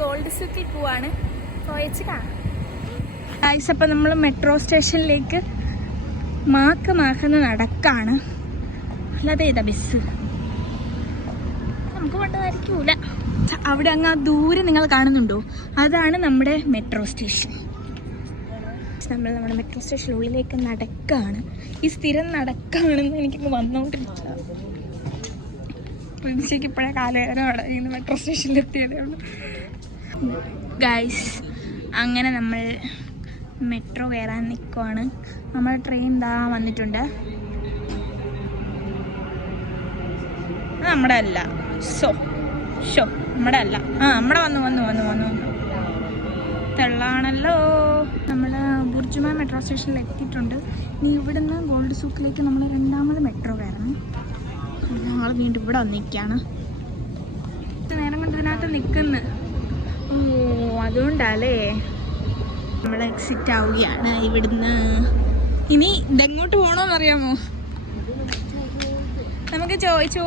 Gold സൂക്കിൽ പോവാണ്. പോയച്ച് കാണാം. അപ്പം നമ്മൾ മെട്രോ സ്റ്റേഷനിലേക്ക് മാക്കുന്ന നടക്കാണ്. അല്ലാതെ ഏതാ ബസ് നമുക്ക് കൊണ്ടുപോകാതിരിക്കൂല. അവിടെ അങ്ങ് ദൂരെ നിങ്ങൾ കാണുന്നുണ്ടോ, അതാണ് നമ്മുടെ മെട്രോ സ്റ്റേഷൻ. നമ്മൾ നമ്മുടെ മെട്രോ സ്റ്റേഷനുള്ളിലേക്ക് നടക്കാണ്. ഈ സ്ഥിരം നടക്കാണെന്ന് എനിക്കിങ്ങ് വന്നുകൊണ്ടിരിക്കുക. പ്രതീക്ഷയ്ക്ക് ഇപ്പോഴേ കാലകരമാണ് ഇന്ന് മെട്രോ സ്റ്റേഷനിലെത്തിയതേ ഉള്ളൂ. ഗൈസ്, അങ്ങനെ നമ്മൾ മെട്രോ കയറാൻ നിൽക്കുവാണ്. നമ്മുടെ ട്രെയിൻ ദാ വന്നിട്ടുണ്ട്. നമ്മുടെ അല്ല, നമ്മുടെ അല്ല, നമ്മുടെ വന്നു തെള്ളാണല്ലോ. നമ്മൾ ബുർജുമാൻ മെട്രോ സ്റ്റേഷനിൽ എത്തിയിട്ടുണ്ട്. ഇനി ഇവിടുന്ന് ഗോൾഡ് സൂക്കിലേക്ക് നമ്മൾ രണ്ടാമത് മെട്രോ കയറണം. ഞങ്ങൾ വീണ്ടും ഇവിടെ വന്നിരിക്കുകയാണ്. നേരം കൊണ്ട് ഇതിനകത്ത് നിൽക്കുന്നു. അതുകൊണ്ടല്ലേ നമ്മൾ എക്സിറ്റ് ആവുകയാണ് ഇവിടുന്ന്. ഇനി ഇതെങ്ങോട്ട് പോകണമെന്നറിയാമോ? നമുക്ക് ചോദിച്ചു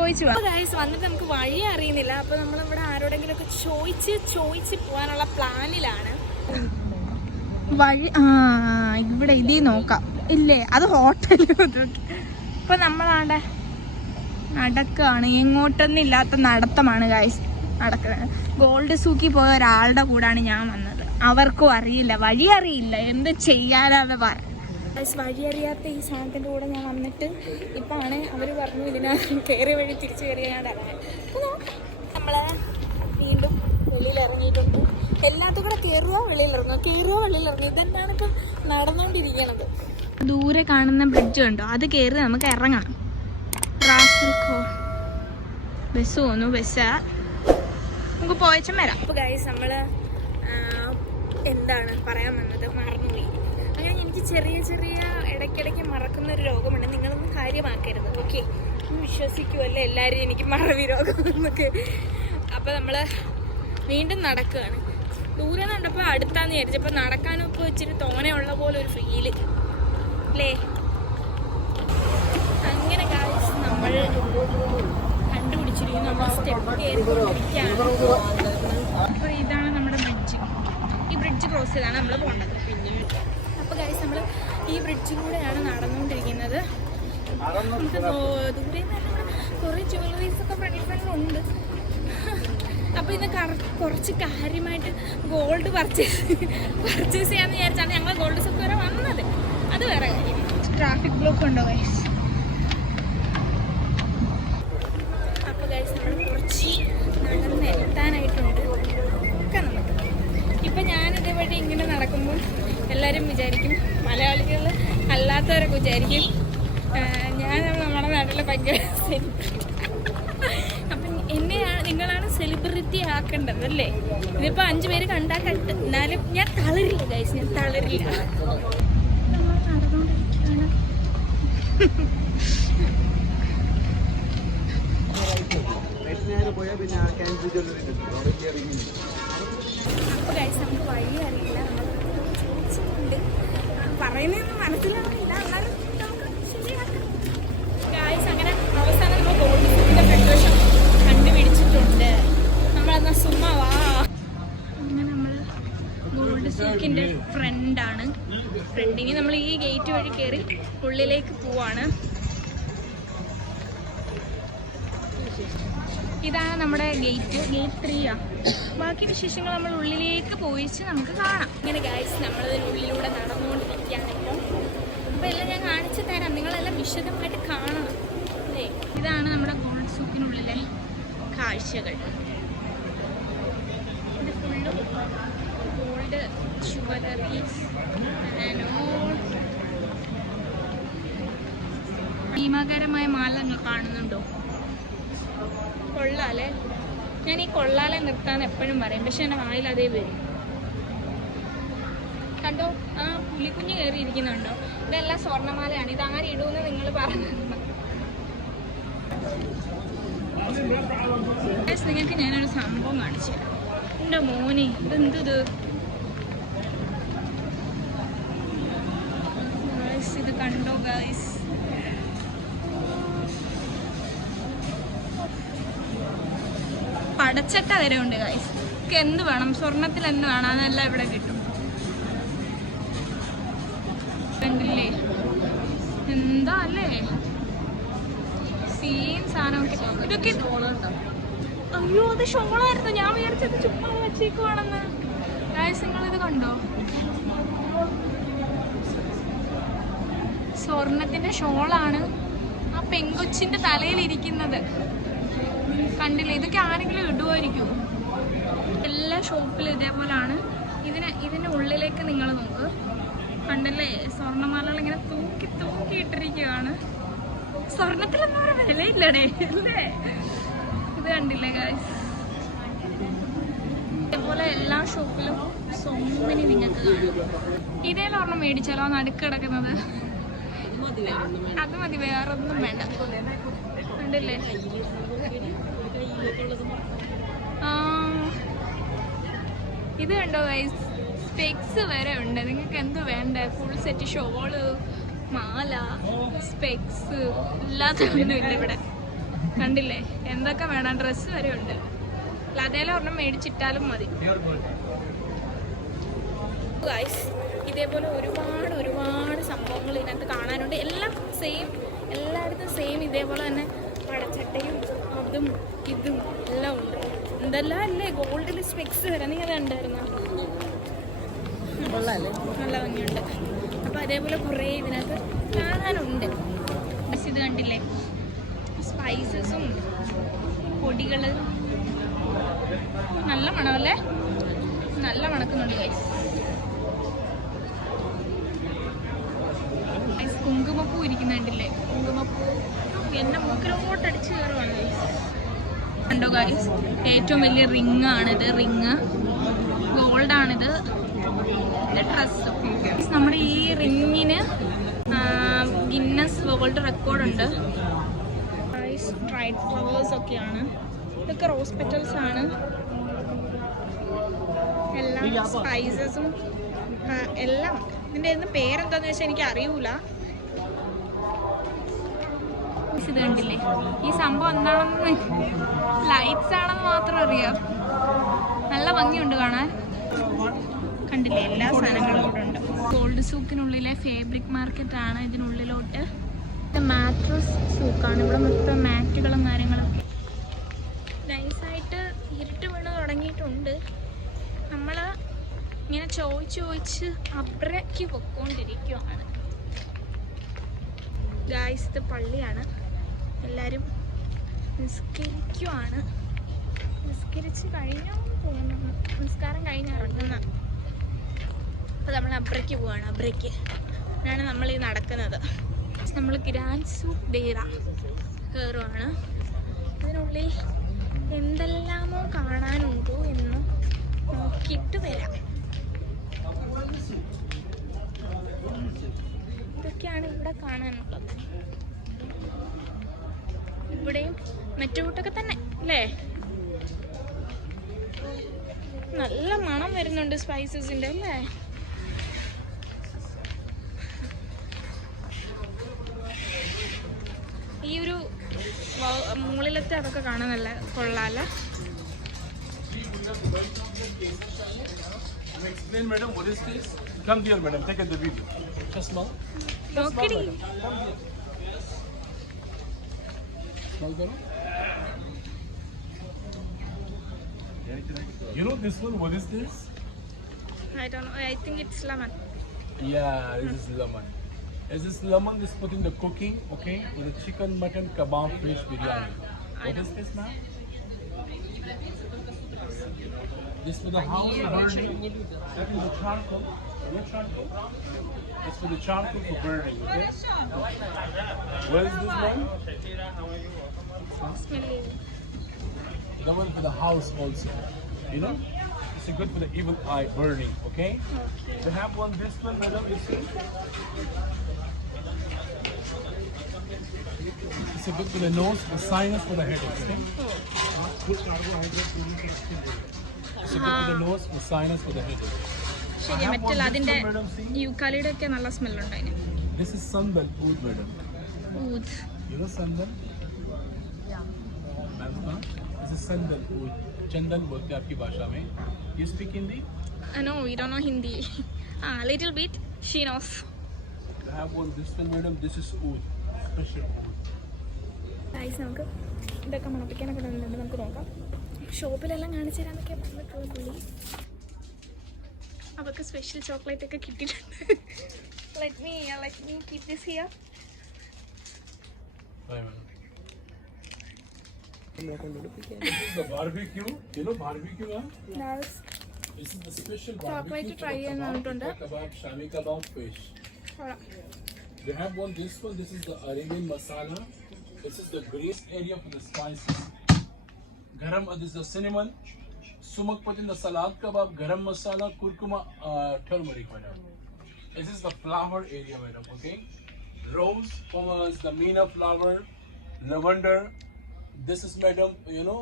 ഗൈസ് വന്നിട്ട് നമുക്ക് വഴി അറിയുന്നില്ല. അപ്പോൾ നമ്മളിവിടെ ആരോടെങ്കിലും ഒക്കെ ചോദിച്ച് പോകാനുള്ള പ്ലാനിലാണ്. വഴി ഇവിടെ ഇതേ നോക്കാം. ഇല്ലേ, അത് ഹോട്ടലിൽ. ഇപ്പൊ നമ്മളാണ്ട് നടക്കുകയാണ്. എങ്ങോട്ടൊന്നും ഇല്ലാത്ത നടത്തമാണ് ഗൈസ് നടക്കുന്നത്. ഗോൾഡ് സൂക്കി പോയ ഒരാളുടെ കൂടാണ് ഞാൻ വന്നത്. അവർക്കും അറിയില്ല, വഴി അറിയില്ല, എന്ത് ചെയ്യാനാന്ന് പറ. വഴി അറിയാത്ത ഈ സാധനത്തിൻ്റെ കൂടെ ഞാൻ വന്നിട്ട് ഇപ്പം ആണ് അവർ പറഞ്ഞു ഇതിനകത്ത് കയറിയ വഴി തിരിച്ചു കയറിയാണ് ഇറങ്ങാൻ. നമ്മൾ വീണ്ടും വെളിയിൽ ഇറങ്ങിയിട്ടുണ്ട്. എല്ലാത്തും കൂടെ കയറുക വെളിയിലിറങ്ങുക ഇതെന്നാണ് ഇപ്പം നടന്നുകൊണ്ടിരിക്കണത്. ദൂരെ കാണുന്ന ബ്രിഡ്ജ് കണ്ടോ, അത് കയറി നമുക്ക് ഇറങ്ങാം. ബസ് പോന്നു, ബസ് നമുക്ക് പോയച്ചും വരാം. അപ്പോൾ ഗൈസ്, നമ്മൾ എന്താണ് പറയാൻ വന്നത് മറന്നുപോയി. അങ്ങനെ എനിക്ക് ചെറിയ ഇടയ്ക്കിടയ്ക്ക് മറക്കുന്ന ഒരു രോഗമുണ്ട്. നിങ്ങളൊന്നും കാര്യമാക്കരുത്, ഓക്കെ? വിശ്വസിക്കുമല്ലോ എല്ലാവരും എനിക്ക് മറവി രോഗം എന്നൊക്കെ. അപ്പോൾ നമ്മൾ വീണ്ടും നടക്കുകയാണ്. ദൂരെ കണ്ടപ്പോൾ അടുത്താന്ന് വിചാരിച്ചപ്പോൾ നടക്കാനും ഇപ്പോൾ ഇച്ചിരി തോനെയുള്ള പോലെ ഒരു ഫീല് അല്ലേ? അങ്ങനെ ഗൈസ് നമ്മൾ കണ്ടുപിടിച്ചിരിക്കുന്നു. നമ്മൾ സ്റ്റെപ്പ് കയറിക്കൊണ്ടിരിക്കുകയാണ്. അപ്പോൾ ഇതാണ് നമ്മുടെ ബ്രിഡ്ജ്. ഈ ബ്രിഡ്ജ് ക്രോസ് ചെയ്താണ് നമ്മൾ പോകേണ്ടത്. അപ്പോൾ ഗൈസ്, നമ്മൾ ഈ ബ്രിഡ്ജിലൂടെയാണ് നടന്നുകൊണ്ടിരിക്കുന്നത്. നമുക്ക് ദൂരെ കുറേ ജ്വല്ലറീസൊക്കെ ഫ്രണ്ടിലുണ്ട്. അപ്പോൾ ഇന്ന് കുറച്ച് കാര്യമായിട്ട് ഗോൾഡ് പർച്ചേസ് ചെയ്യാമെന്ന് വിചാരിച്ചാണ് ഞങ്ങൾ ഗോൾഡ് സൂക്ക് വരെ വന്നത്. അത് വേറെ കാര്യം. ട്രാഫിക് ബ്ലോക്ക് ഉണ്ടോ ഗൈസ്? അപ്പോൾ ഗൈസ്, നമ്മൾ കുറച്ച് നടന്ന് എത്താനായിട്ടുണ്ട്. ഒക്കെ നമുക്ക് ഇപ്പം ഞാനിതേവഴി ഇങ്ങനെ നടക്കുമ്പോൾ എല്ലാവരും വിചാരിക്കും, മലയാളികൾ അല്ലാത്തവരൊക്കെ വിചാരിക്കും ഞാൻ നമ്മുടെ നാട്ടിലെ ഭയങ്കര സെലിബ്രിറ്റി. അപ്പം നിങ്ങളാണ് സെലിബ്രിറ്റി ആക്കേണ്ടത് അല്ലേ? ഇതിപ്പോൾ 5 പേര് കണ്ടാൽ കണ്ട്, എന്നാലും ഞാൻ തളരില്ല ഗൈസ്, ഞാൻ തളരില്ല. നമ്മൾ നടന്നുകൊണ്ടിരിക്കുകയാണ്. അപ്പോൾ ഗൈസ്, നമുക്ക് വഴി അറിയില്ല. നമ്മൾ ചോദിച്ചിട്ടുണ്ട്, പറയുന്നതൊന്നും മനസ്സിലാവുന്നില്ല, എന്നാലും നമുക്ക് ശരിയാക്കാം ഗൈസ്. അങ്ങനെ അവസാനം നമ്മൾ ഗോൾഡ് സൂക്കിൻ്റെ പ്രദർശനം കണ്ടുപിടിച്ചിട്ടുണ്ട്. നമ്മളെന്നാ സുമ്മാവാ. അങ്ങനെ നമ്മൾ ഗോൾഡ് സൂക്കിൻ്റെ ഫ്രണ്ടിന് നമ്മൾ ഈ ഗേറ്റ് വഴി കയറി ഉള്ളിലേക്ക് പോവാണ്. ഇതാണ് നമ്മുടെ ഗേറ്റ് 3 ബാക്കി വിശേഷങ്ങൾ നമ്മൾ ഉള്ളിലേക്ക് പോയിച്ച് നമുക്ക് കാണാം. ഇങ്ങനെ ഗൈസ്, നമ്മളിതിനുള്ളിലൂടെ നടന്നുകൊണ്ടിരിക്കുകയാണല്ലോ. അപ്പോൾ എല്ലാം ഞാൻ കാണിച്ചു തരാം, നിങ്ങളെല്ലാം വിശദമായിട്ട് കാണണം അല്ലേ? ഇതാണ് നമ്മുടെ ഗോൾഡ് സൂക്കിനുള്ളിലെ കാഴ്ചകൾ. ഇത് ഫുള്ളും ഗോൾഡ് ജ്വല്ലറീസ്. ഭീമാകരമായ മാല നിങ്ങൾ കാണുന്നുണ്ടോ? കൊള്ളാല്ലേ? ഞാൻ ഈ കൊള്ളാലെ നിർത്താന്ന് എപ്പോഴും പറയും, പക്ഷെ എൻ്റെ വായിൽ അതേ വരും. കണ്ടോ, ആ പുലിക്കുഞ്ഞ് കയറിയിരിക്കുന്നുണ്ടോ? ഇതെല്ലാം സ്വർണ്ണമാലയാണ്. ഇതാരും ഇടുമെന്ന് നിങ്ങൾ പറഞ്ഞു. നിങ്ങൾക്ക് ഞാനൊരു സംഭവം കാണിച്ചു തരാം. എൻ്റെ മോനെ, ഇതെന്തത്? ഇത് കണ്ടോ ഗൈസ്? പടച്ചട്ട വരെ ഉണ്ട് ഗൈസ്. നിങ്ങൾക്ക് എന്ത് വേണം, സ്വർണത്തിൽ എന്ത് വേണം അതെല്ലാം ഇവിടെ കിട്ടും. കണ്ടില്ലേ എന്താ അല്ലേ സീൻ സാധനമൊക്കെ. ഇതൊക്കെ അയ്യോ അത് ഷോളായിരുന്നു, ഞാൻ വിചാരിച്ചത് ചുമ്മാ വെച്ചേക്കുവാണെന്ന്. നിങ്ങളിത് കണ്ടോ, സ്വർണത്തിന്റെ ഷോളാണ് ആ പെങ്കൊച്ചിന്റെ തലയിലിരിക്കുന്നത്. കണ്ടില്ലേ, ഇതൊക്കെ ആരെങ്കിലും ഇടുമായിരിക്കും. എല്ലാ ഷോപ്പിലും ഇതേപോലാണ്. ഇതിന്റെ ഉള്ളിലേക്ക് നിങ്ങൾ നോക്ക്, കണ്ടല്ലേ സ്വർണ്ണമാലകൾ ഇങ്ങനെ തൂക്കി തൂക്കി ഇട്ടിരിക്കുകയാണ്. സ്വർണത്തിലൊന്നും ഒരു വിലയില്ലടേ അല്ലേ. ഇത് കണ്ടില്ലേ ഗൈസ്, ഇതേപോലെ എല്ലാ ഷോപ്പിലും സോമനി നിങ്ങൾക്ക് കാണാം. ഇതേലൊരെണ്ണം മേടിച്ചാലോ നടുക്ക് കിടക്കുന്നത്, അത് മതി, വേറൊന്നും വേണ്ട. കണ്ടില്ലേ ഇത് കണ്ടോ ഗൈസ്, സ്പെക്സ് വരെ ഉണ്ട്. നിങ്ങൾക്ക് എന്ത് വേണ്ട, ഫുൾ സെറ്റ് ഷോള്, മാല, സ്പെക്സ് ഇല്ലാത്തൊന്നും ഇല്ല ഇവിടെ. കണ്ടില്ലേ എന്തൊക്കെ വേണം, ഡ്രസ്സ് വരെ ഉണ്ട്. അതേലും ഒരെണ്ണം മേടിച്ചിട്ടാലും മതി ഗൈസ്. ഇതേപോലെ ഒരുപാട് ഒരുപാട് സംഭവങ്ങൾ ഇതിനകത്ത് കാണാനുണ്ട്. എല്ലാം സെയിം, എല്ലായിടത്തും സെയിം ഇതേപോലെ തന്നെ പടച്ചട്ടയും അതും ഇതും എല്ലാം ഉണ്ട്. എന്തെല്ലാം അല്ലേ, ഗോൾഡിൽ സ്പെക്സ് വരെ നീ അത് കണ്ടായിരുന്നോ, നല്ല ഭംഗിയുണ്ട്. അപ്പോൾ അതേപോലെ കുറേ ഇതിനകത്ത് കാണാനുണ്ട്. പക്ഷെ ഇത് കണ്ടില്ലേ സ്പൈസസും പൊടികൾ, നല്ല മണമല്ലേ, നല്ല മണക്കുന്നുണ്ട് ഗൈസ്. കുങ്കുമപ്പൂ ഇരിക്കുന്നുണ്ടല്ലേ, കുങ്കുമപ്പൂ എന്നെ മൂക്കിലോട്ടടിച്ച് കയറുവാണ് ഗൈസ്. കണ്ടോ ഗൈസ്, ഏറ്റവും വലിയ റിങ് ആണിത്, റിങ് ഗോൾഡാണിത്. ഡ്രസ്സ്, നമ്മുടെ ഈ റിങ്ങിന് ഗിന്നസ് വേൾഡ് റെക്കോർഡുണ്ട്. ഡ്രൈഡ് ഫ്ലവേഴ്സ് ഒക്കെയാണ്, ഇതൊക്കെ റോസ് പെറ്റൽസ് ആണ്. എല്ലാ സ്പൈസസും എല്ലാം ഉണ്ട്. ഇതിൻ്റെ ഇന്ന് പേരെന്താന്ന് വെച്ചാൽ എനിക്ക് അറിയൂല. ഇത് കണ്ടില്ലേ, ഈ സംഭവം എന്താണെന്ന്, ലൈറ്റ്സ് ആണെന്ന് മാത്രം അറിയാം. നല്ല ഭംഗിയുണ്ട് കാണാൻ. കണ്ടില്ലേ എല്ലാ സാധനങ്ങളും ഇവിടെ ഉണ്ട്. ഗോൾഡ് സൂക്കിനുള്ളിലെ ഫാബ്രിക് മാർക്കറ്റ് ആണ്. ഇതിനുള്ളിലോട്ട് മാട്രസ് സൂക്കാണ്. ഇവിടെ മൊത്തം മാറ്റുകളും കാര്യങ്ങളൊക്കെ. നൈസായിട്ട് ഇരുട്ട് വീണ് തുടങ്ങിയിട്ടുണ്ട്. നമ്മൾ ഇങ്ങനെ ചോദിച്ച് അബ്രയ്ക്ക് പൊക്കോണ്ടിരിക്കുവാണ് ഗായ്സ്. ഇത് പള്ളിയാണ്, എല്ലാവരും നിസ്കരിക്കുവാണ്. നിസ്കരിച്ച് കഴിഞ്ഞോ തോന്നുന്നു, നിസ്കാരം കഴിഞ്ഞിറങ്ങുന്ന. അപ്പോൾ നമ്മൾ അബ്രയ്ക്ക് പോവാണ്. അബ്രയ്ക്ക് ആണ് നമ്മൾ ഈ നടക്കുന്നത്. നമ്മൾ ഗ്രാൻഡ് സൂക്ക് ഡേറ കയറുവാണ്. ഇതിനുള്ളിൽ എന്തെല്ലാമോ കാണാനുണ്ടോ എന്ന് നോക്കിയിട്ട് വരാം. ഇതൊക്കെയാണ് ഇവിടെ കാണാനുള്ളത്. ഇവിടെയും മറ്റു കൂട്ടൊക്കെ തന്നെ അല്ലേ. നല്ല മണം വരുന്നുണ്ട് സ്പൈസസിൻ്റെ അല്ലേ. ഈ ഒരു മുകളിലത്തെ അതൊക്കെ കാണാൻ നല്ല കൊള്ളാല്ല. Explain, madam, what is this? Come here, madam. Take the video. Just now. നോക്കടി. You know this one? What is this? I don't know. I think it's lemon. Yeah, this is lemon. Is this lemon is put in the cooking, okay? For the chicken, mutton, kebab, fish, biryani. What is this, ma'am? This for the house burning. That is the charcoal. What charcoal? It's for the charcoal for burning, okay? What is this one? The one for the house also. You know? It's good for the evil eye burning, okay? We have one this one, madam, you see? It's good for the nose, the sinus, for the headache, okay? Good carbohydrate. It's good for the nose, the sinus, for the headache. ശരി, മറ്റുള്ള അതിൻ്റെ യൂക്കാലിയുടെ ഒക്കെ നല്ല സ്മെല്ലുണ്ട് അതിന്. This is sandal oud, madam. Oud. You know sandal? This is sandal oud. चंदन बोलते हैं आपकी भाषा में. You speak Hindi? No, we don't know Hindi. Little bit. She knows. I have one. This one, madam. This is oud. Special oud. Guys, നമുക്ക് ഇതൊക്കെ മണപ്പിക്കാനൊക്കെ തന്നിട്ടുണ്ട്. നമുക്ക് നോക്കാം. ഷോപ്പിലെല്ലാം കാണിച്ചു തരാന്നൊക്കെ പറഞ്ഞിട്ടുള്ള പുള്ളി. അവർക്ക് സ്പെഷ്യൽ ചോക്ലേറ്റ് ഒക്കെ കിട്ടിയിട്ടുണ്ട്. Let me keep this here. Bye, madam. This is the barbecue. You know barbecue, huh? Nice. This is the special Chocolate barbecue. try and kebab, kebab, shami kebab, fish. We have one. This one. This is the Arabian masala. This is the grease area for the spices. Garam. This is the cinnamon. Sumak patin the salad kebab, garam masala, kurkuma, turmeric, madam. This is the flower area, madam. Okay. Rose, pomace, the mina flower, lavender. This is, madam, you know,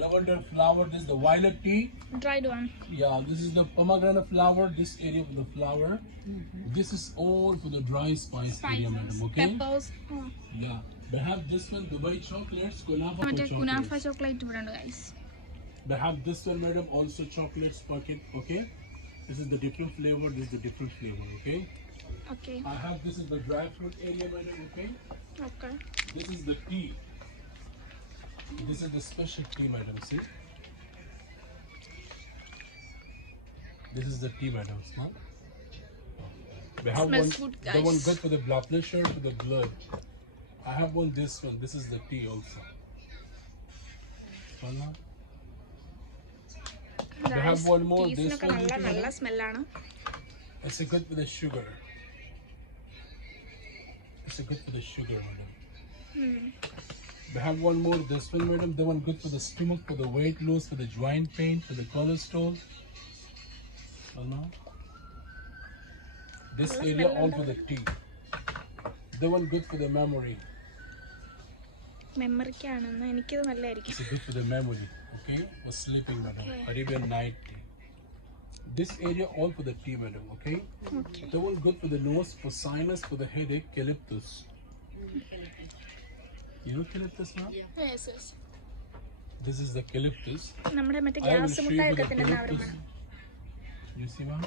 lavender flower. This is the violet tea. Dried one. Yeah, this is the pomegranate flower. This area for the flower. This is all for the dry spice area, madam. Okay. Peppers. Yeah. They have this one, Dubai chocolates, kunafa മറ്റേ kunafa chocolates. Chocolate ഇവിടെ ഉണ്ട് guys. They have this one, madam, also chocolates packet. Okay. This is the different flavor. This is the different flavor. Okay. Okay. I have this is the dry fruit area, madam. Okay. Okay. This is the tea. This is the special tea, madam. See. This is the tea, madam. Smell. We have Smells one. good, The one guys. good for the blood pressure, for the blood. I have one. This one. This is the tea also. Smell now. They have one more. This ടീസിനൊക്കെ one. നല്ല നല്ല സ്മെല്ലാണ്. It's a good for the sugar. It's a good for the sugar, madam. We have one more. This one, madam. The one good for the stomach, for the weight loss, for the joint pain, for the cholesterol. Well, now. This area all for the tea. The one good for the memory. മെമ്മറിക്കാണെന്ന് എനിക്കത് നല്ലതായിരിക്കും. It's good for the memory. Okay, for sleeping, madam. Arabian night tea. This area all for the tea, madam. Okay. Okay. The one good for the nose, for sinus, for the headache, eucalyptus. You know eucalyptus now? Yes, yes. This is the eucalyptus. നമ്മുടെ മറ്റേ I will gas show you മുട്ടായൊക്കെ the തന്നെ eucalyptus. You see, ma'am?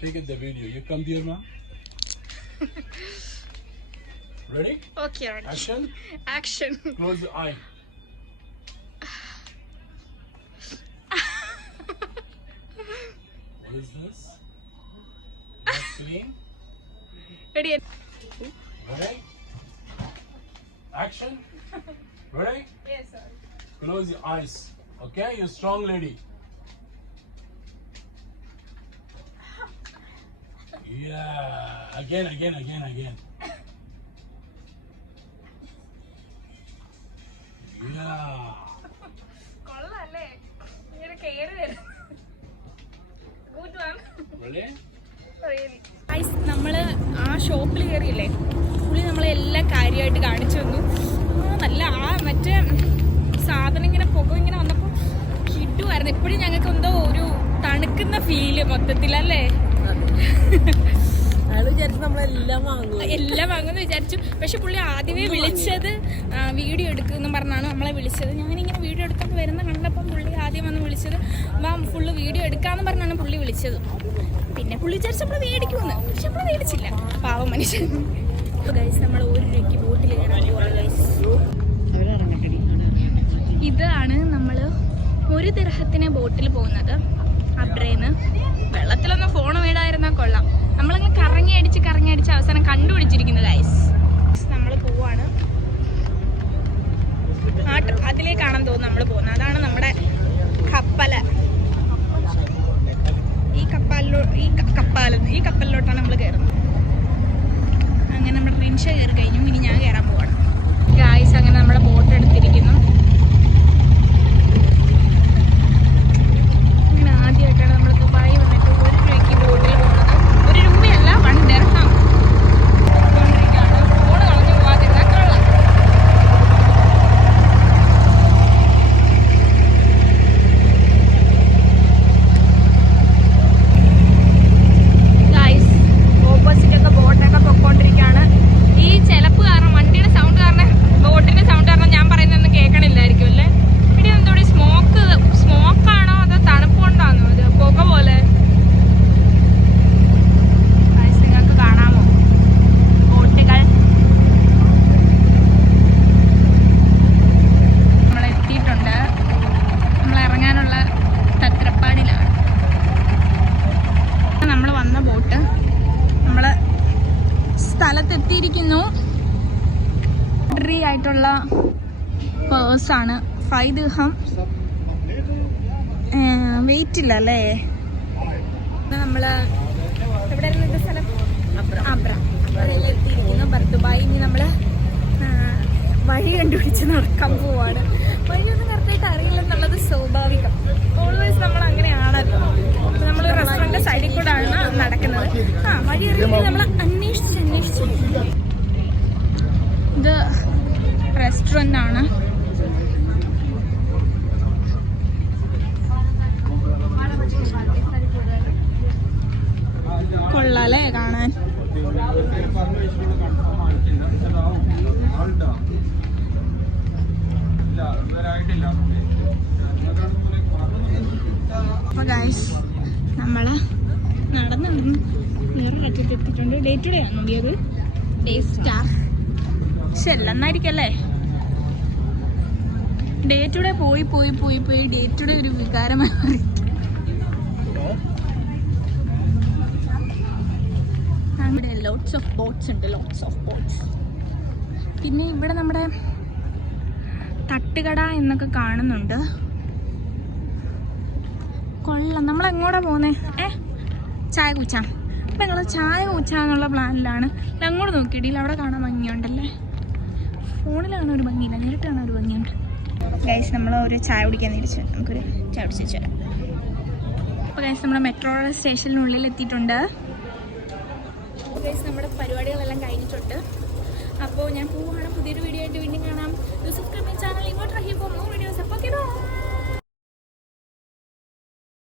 Take it the video. You come here, ma'am. Ready? Okay Action. Action. Close the eye. What is this? That's clean. Ready. Ready? Action. Ready? Yes, sir. Close your eyes. Okay, you're a strong lady. Yeah. Again. Yeah. കൊള്ളാല്ലേ? ഇങ്ങനെ കേറി വരും. Good one. Ready? Really. Guys, നമ്മള് ആ ഷോപ്പിൽ കയറിയില്ലേ, പുള്ളി നമ്മളെല്ലാം കാര്യമായിട്ട് കാണിച്ചു തന്നു. നല്ല മറ്റേ സാധനം ഇങ്ങനെ പുക ഇങ്ങനെ വന്നപ്പോൾ കിട്ടുമായിരുന്നു. എപ്പോഴും ഞങ്ങൾക്ക് എന്തോ ഒരു തണുക്കുന്ന ഫീല് മൊത്തത്തിലല്ലേ. എല്ലാം വാങ്ങുമെന്ന് വിചാരിച്ചു. പക്ഷെ പുള്ളി ആദ്യമേ വിളിച്ചത് വീഡിയോ എടുക്കുമെന്ന് പറഞ്ഞാണ് നമ്മളെ വിളിച്ചത്. ഞാനിങ്ങനെ വീഡിയോ എടുക്കാൻ വരുന്ന കണ്ടപ്പം പുള്ളി ആദ്യം വന്ന് വിളിച്ചത് ഫുള്ള് വീഡിയോ എടുക്കാമെന്ന് പറഞ്ഞാണ് പുള്ളി വിളിച്ചത്. പിന്നെ പുള്ളി വിചാരിച്ച് നമ്മൾ മേടിക്കുമെന്ന്, പക്ഷെ നമ്മൾ മേടിച്ചില്ല. പാവം മനുഷ്യൻ. ഗൈസ്, നമ്മൾ 1 രൂപയ്ക്ക് ബോട്ടിൽ കയറാൻ പോവാണ് ഗൈസ്. ഇതാണ് നമ്മൾ 1 ദിർഹത്തിന് ബോട്ടിൽ പോകുന്നത് അബ്രേന്ന്. വെള്ളത്തിലൊന്ന് ഫോൺ വീടായിരുന്നാൽ കൊള്ളാം. നമ്മളിങ്ങനെ കറങ്ങി അടിച്ച് അവസാനം കണ്ടുപിടിച്ചിരിക്കുന്നത് ഗൈസ്. നമ്മൾ പോവാണ്. അതിലേക്കാണെന്ന് തോന്നുന്നു നമ്മൾ പോകുന്നത്. അതാണ് നമ്മുടെ കപ്പല്. ഈ കപ്പലിലോട്ടാണ് നമ്മൾ കയറുന്നത്. അങ്ങനെ നമ്മുടെ റിൻഷ കയറി കഴിഞ്ഞു. ഇനി ഞാൻ കയറാൻ പോവാണ് ഗായ്സ്. അങ്ങനെ നമ്മുടെ ബോട്ട് എടുത്തിരിക്കുന്നു. അങ്ങനെ ആദ്യമായിട്ടാണ് നമ്മൾ ദുബായി വന്നിട്ട് 1 രൂപയ്ക്ക് ബോട്ടിൽ പോകുന്നത്. 1 രൂപയല്ല, 1 ദിർഹം. ഫോണ് കളഞ്ഞു പോകാതിരുന്നാൽ കൊള്ളാം. ബോട്ടൊക്കെ പൊക്കോണ്ടിരിക്കുകയാണ്. ഈ ചിലപ്പ് കാരണം, വണ്ടിയുടെ സൗണ്ട് കാരണം, ബോട്ടിന്റെ സൗണ്ട് കാരണം ഞാൻ പറയുന്നത് ഉള്ള പേഴ്സാണ്. 5 ദിർഹം. വെയിറ്റ് ഇല്ല അല്ലേ? നമ്മൾ എവിടെ ഇരുന്നത് സ്ഥലം? അബ്ര. അതെല്ലാം എത്തിയിരിക്കുന്നു. ദുബായി. ഇനി നമ്മൾ വഴി കണ്ടുപിടിച്ച് നടക്കാൻ പോവാണ്. വഴിയൊന്നും കറക്റ്റായിട്ട് അറിയില്ലെന്നുള്ളത് സ്വാഭാവികം. ഓൾവേസ് നമ്മൾ അങ്ങനെയാണല്ലോ. നമ്മൾ റെസ്റ്റോറൻറ്റ് സൈഡിൽ കൂടെ ആണ് നടക്കുന്നത്. വഴി അറിയില്ലെങ്കിൽ നമ്മൾ അന്വേഷിച്ച് ഇത് റെസ്റ്റോറൻ്റ് ആണ്. കൊള്ളാല്ലേ കാണാൻ. അപ്പോൾ ഗൈസ് നമ്മൾ നടന്ന് വേറൊരറ്റത്ത് എത്തിയിട്ടുണ്ട്. ഡേ ടു ഡേ ആണോ അത്? Day star. പക്ഷെ അല്ല എന്നായിരിക്കല്ലേ? ഡേ ടു ഡേ പോയി ഡേ ടു ഡേ ഒരു വികാരമായി മാറി. ഇവിടെ ലോട്ട്സ് ഓഫ് ബോട്ട്സ് ഉണ്ട്. പിന്നെ ഇവിടെ നമ്മുടെ തട്ടുകട എന്നൊക്കെ കാണുന്നുണ്ട്. കൊള്ളാം. നമ്മളെങ്ങോട്ടാ പോകുന്നത്? ചായ കുടിച്ചാം. അപ്പം ഞങ്ങൾ ചായ കുടിച്ചാന്നുള്ള പ്ലാനിലാണ്. അങ്ങോട്ട് നോക്കിയിട്ടില്ല. അവിടെ കാണാൻ ഭംഗിയുണ്ടല്ലേ? ഫോണിലാണ് ഒരു ഭംഗിയില്ല, നേരിട്ട് കാണാൻ ഒരു ഭംഗിയുണ്ട്. ഗൈസ് നമ്മൾ ഒരു ചായ കുടിക്കാൻ തിരിച്ചു. നമുക്കൊരു ചായ കുടിച്ചു വരാം. അപ്പോൾ ഗൈസ് നമ്മുടെ മെട്രോ സ്റ്റേഷനുള്ളിൽ എത്തിയിട്ടുണ്ട്. ഗൈസ് നമ്മുടെ പരിപാടികളെല്ലാം കഴിഞ്ഞിട്ടുണ്ട്. അപ്പോൾ ഞാൻ പോവുകയാണ്. പുതിയൊരു വീഡിയോ ആയിട്ട് വീണ്ടും കാണാം.